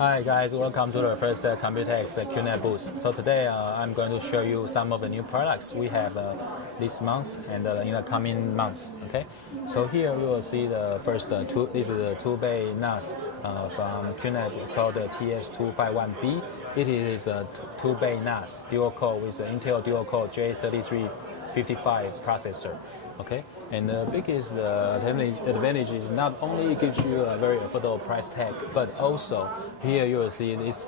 Hi guys, welcome to the first Computex QNAP booth. So today I'm going to show you some of the new products we have this month and in the coming months. Okay, so here you will see the first this is the 2-bay NAS from QNAP called the TS251B. It is a 2-bay NAS dual core with the Intel dual core J3355 processor. Okay, and the biggest advantage is not only it gives you a very affordable price tag, but also here you will see this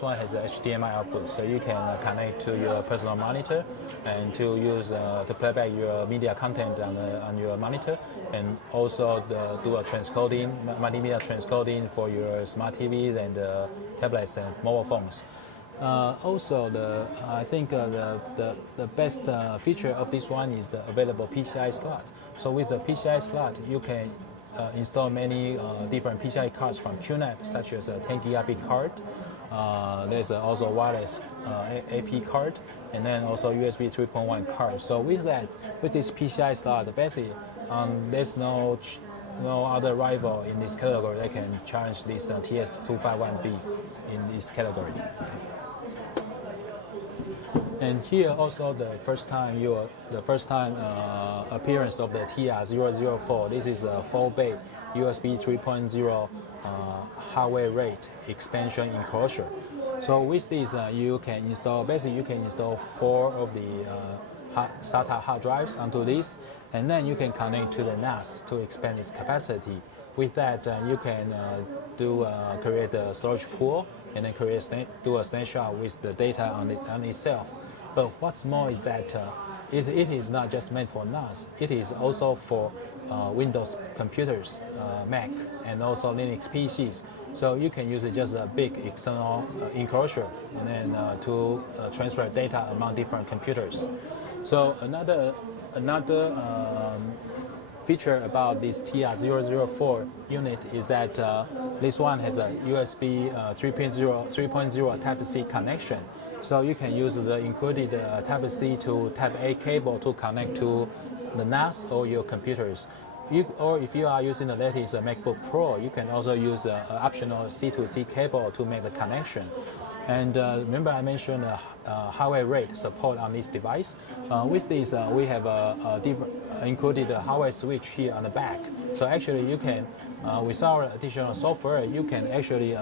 one has a HDMI output, so you can connect to your personal monitor and to use to play back your media content on your monitor, and also do a transcoding, multimedia transcoding for your smart TVs and tablets and mobile phones. Also, I think the best feature of this one is the available PCI slot. So with the PCI slot, you can install many different PCI cards from QNAP, such as a 10 gigabit card. There's also wireless AP card, and then also USB 3.1 card. So with this PCI slot, basically there's no other rival in this category that can challenge this TS251B in this category. And here also the first time appearance of the TR004. This is a 4-bay USB 3.0 hardware rate expansion enclosure. So with this, you can install 4 of the SATA hard drives onto this, and then you can connect to the NAS to expand its capacity. With that, you can create a storage pool and then do a snapshot with the data on itself. But what's more is that it is not just meant for NAS. It is also for Windows computers, Mac, and also Linux PCs. So you can use it just a big external enclosure and then to transfer data among different computers. So another feature about this TR004 unit is that this one has a USB 3.0 Type-C connection. So you can use the included Type-C to Type-A cable to connect to the NAS or your computers. Or if you are using the latest MacBook Pro, you can also use an optional C2C cable to make the connection. And remember I mentioned hardware rate support on this device. With this, we have included a hardware switch here on the back. So actually you can, without additional software, you can actually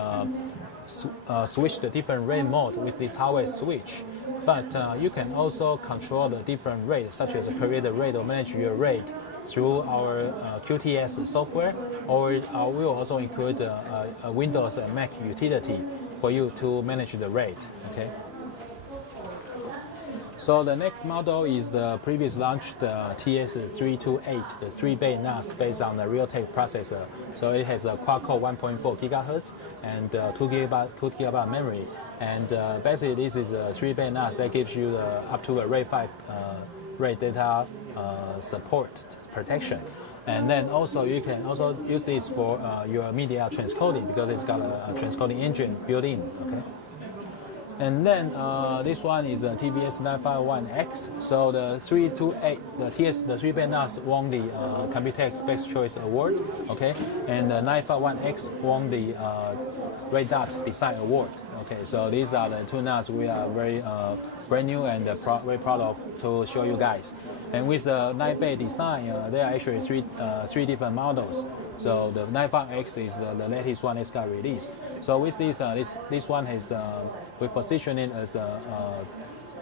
switch the different rate mode with this hardware switch. But you can also control the different rates, such as create a rate or manage your rate through our QTS software, or we will also include a Windows and Mac utility for you to manage the rate. Okay. So the next model is the previous launched TS328, the 3-bay NAS based on the Realtek processor. So it has a quad-core 1.4 gigahertz and 2 gigabyte memory. And basically this is a 3-bay NAS that gives you up to a RAID 5 RAID data support protection. And then also you can also use this for your media transcoding because it's got a transcoding engine built in. Okay. And then this one is a TBS 951X. So the 328, the 3-bay NAS won the Computex Best Choice Award. Okay, and the 951X won the Red Dot Design Award. Okay, so these are the two NAS we are very brand new and very proud of to show you guys. And with the 9-bay design, there are actually three different models. So the 951X is the latest one that got released. So with this, this one has we position it as a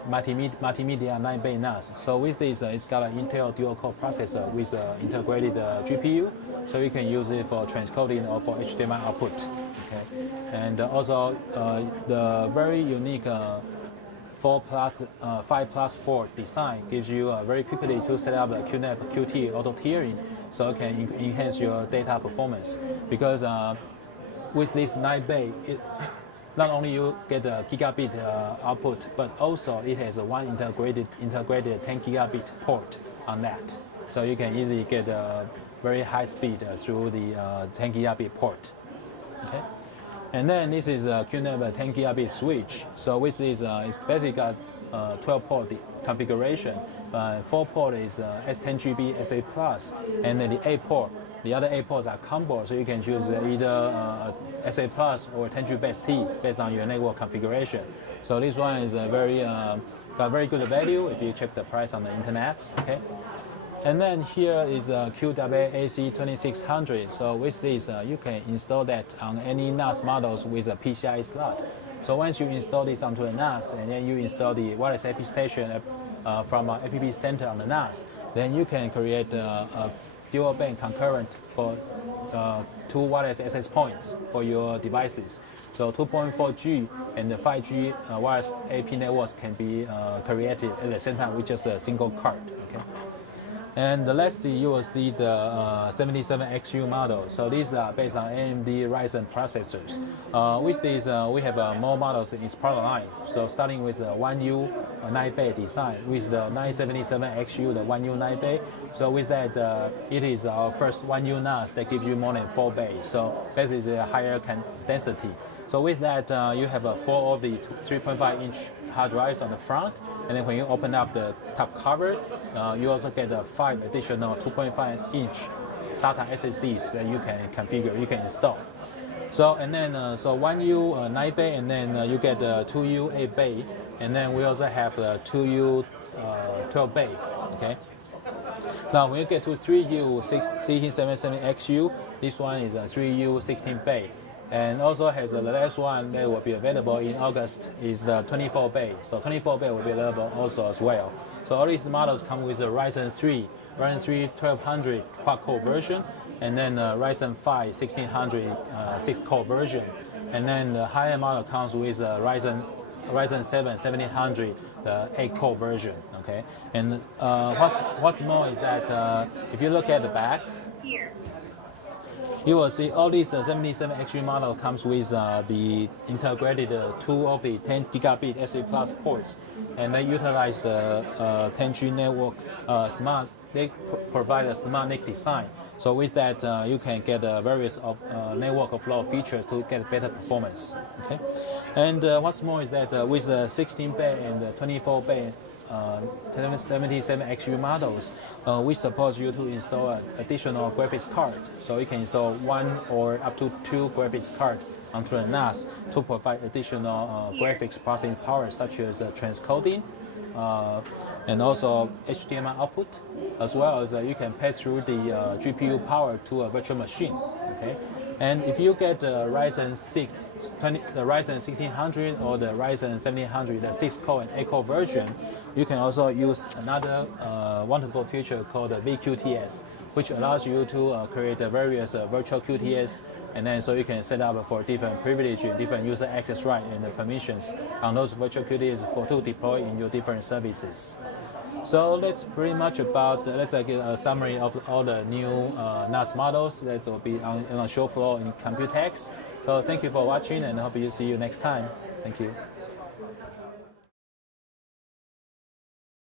multimedia 9-bay NAS. So with this, it's got an Intel dual-core processor with integrated GPU, so you can use it for transcoding or for HDMI output. Okay, and also the very unique 5+4 design gives you very quickly to set up the QNAP QT auto tiering, so it can enhance your data performance. Because with this 9-bay, not only you get a gigabit output, but also it has one integrated 10 gigabit port on that. So you can easily get a very high speed through the 10 gigabit port. Okay. And then this is a QNAP 10 gigabit switch. So with this, it's basically got 12-port configuration. 4-port is S10GB SA+, and then the 8-port the other 8 ports are combo, so you can choose either SA Plus or 10G-base-T based on your network configuration. So this one is got very good value if you check the price on the internet. Okay. And then here is QNAP 2600. So with this, you can install that on any NAS models with a PCIe slot. So once you install this onto a NAS, and then you install the wireless AP station from an APP center on the NAS, then you can create a dual band concurrent for 2 wireless access points for your devices. So 2.4G and the 5G wireless AP networks can be created at the same time with just a single card. Okay. And lastly, you will see the 77XU model. So these are based on AMD Ryzen processors. With these, we have more models in its product line. So starting with the 1U 9-bay design, with the 977XU, the 1U 9-bay. So with that, it is our first 1U NAS that gives you more than 4 bays. So basically a higher density. So with that, you have 4 of the 3.5-inch hard drives on the front, and then when you open up the top cover, you also get 5 additional 2.5-inch SATA SSDs that you can configure, you can install. So and then 1U 9-bay, and then you get 2U 8-bay, and then we also have 2U 12-bay. Okay. Now when you get to 3U 16770XU, this one is 3U 16-bay. And also has the last one that will be available in August is the 24-bay. So 24-bay will be available also as well. So all these models come with a Ryzen 3 1200 quad-core version, and then Ryzen 5 1600 6-core version. And then the higher model comes with a Ryzen 7 1700 the 8-core version. Okay. And what's more is that if you look at the back, you will see all these 77XU model comes with the integrated 2 of the 10 gigabit SA Plus ports, and they utilize the 10G network smart. They provide a smart NIC design. So with that, you can get various network flow features to get better performance. Okay, and what's more is that with the 16-bay and the 24-bay 77XU models, we support you to install an additional graphics card. So you can install 1 or up to 2 graphics cards onto a NAS to provide additional graphics processing power, such as transcoding and also HDMI output, as well as you can pass through the GPU power to a virtual machine. Okay. And if you get the Ryzen 1600 or the Ryzen 1700, the 6-core and 8-core version, you can also use another wonderful feature called the VQTS, which allows you to create various virtual QTS, and then so you can set up for different privilege, different user access rights and permissions on those virtual QTS to deploy in your different services. So that's pretty much about, let's give a summary of all the new NAS models that will be on the show floor in Computex. So thank you for watching, and I hope you see you next time. Thank you.